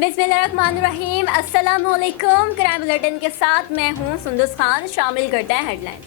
बिस्मिल्लाहिर्रहमानिर्रहीम। अस्सलाम वालेकुम। क्राइम बुलेटिन के साथ मैं हूं सुंदस खान। शामिल करते हैं हेडलाइंस।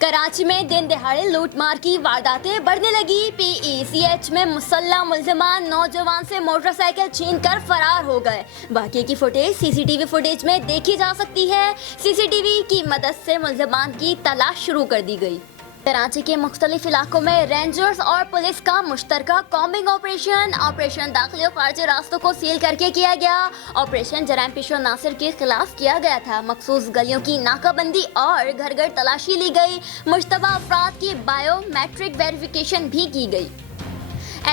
कराची में दिन दहाड़े लूटमार की वारदातें बढ़ने लगी। PECH में मुसल्लह मुल्ज़िमान नौजवान से मोटरसाइकिल छीनकर फरार हो गए। बाकी की फुटेज CCTV फुटेज में देखी जा सकती है। CCTV की मदद से मुल्ज़िमान की तलाश शुरू कर दी गई। कराची के मुख्तलिफ इलाकों में रेंजर्स और पुलिस का मुश्तरका कॉम्बिंग ऑपरेशन दाखिली और खारजी रास्तों को सील करके किया गया। ऑपरेशन जराइम पेशा नासिर के खिलाफ किया गया था। मखसूस गलियों की नाकाबंदी और घर घर तलाशी ली गई। मुश्तबा अफराद की बायोमेट्रिक वेरिफिकेशन भी की गई।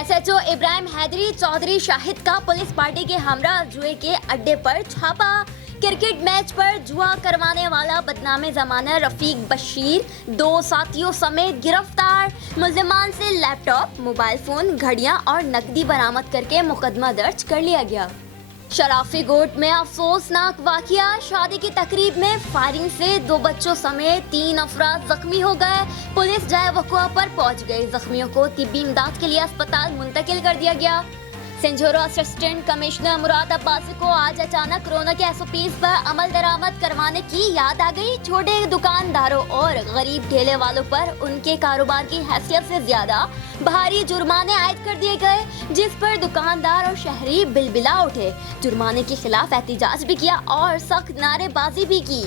SHO इब्राहिम हैदरी चौधरी शाहिद का पुलिस पार्टी के हमरा जुए के अड्डे पर छापा। क्रिकेट मैच पर जुआ करवाने वाला बदनामे ज़माना रफीक बशीर 2 साथियों समेत गिरफ्तार। मुल्ज़िमान से लैपटॉप, मोबाइल फ़ोन, घड़ियां और नकदी बरामद करके मुकदमा दर्ज कर लिया गया। शराफी गोट में अफसोसनाक वाक़या। शादी की तकरीब में फायरिंग से 2 बच्चों समेत 3 अफराद जख्मी हो गए। पुलिस जाए वक़ुआ पर पहुंच गई। जख्मियों को तिब्बी इमदाद के लिए अस्पताल मुंतकिल कर दिया गया। संजोरा असिस्टेंट कमिश्नर मुराद अब्बासी को आज अचानक कोरोना के SOPs पर अमल दरामद करवाने की याद आ गई। छोटे दुकानदारों और गरीब ठेले वालों पर उनके कारोबार की हैसियत से ज्यादा भारी जुर्माने आयद कर दिए गए, जिस पर दुकानदार और शहरी बिलबिला उठे। जुर्माने के खिलाफ एहतजाज भी किया और सख्त नारेबाजी भी की।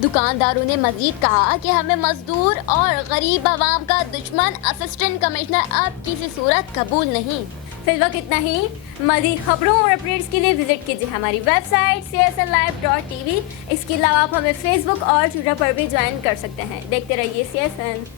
दुकानदारों ने मजीद कहा कि हमें मजदूर और गरीब आवाम का दुश्मन असिस्टेंट कमिश्नर अब किसी सूरत कबूल नहीं। फिर वक्त इतना ही। मज़ीद खबरों और अपडेट्स के लिए विजिट कीजिए हमारी वेबसाइट csnlive.tv। इसके अलावा आप हमें फेसबुक और ट्विटर पर भी ज्वाइन कर सकते हैं। देखते रहिए CSN।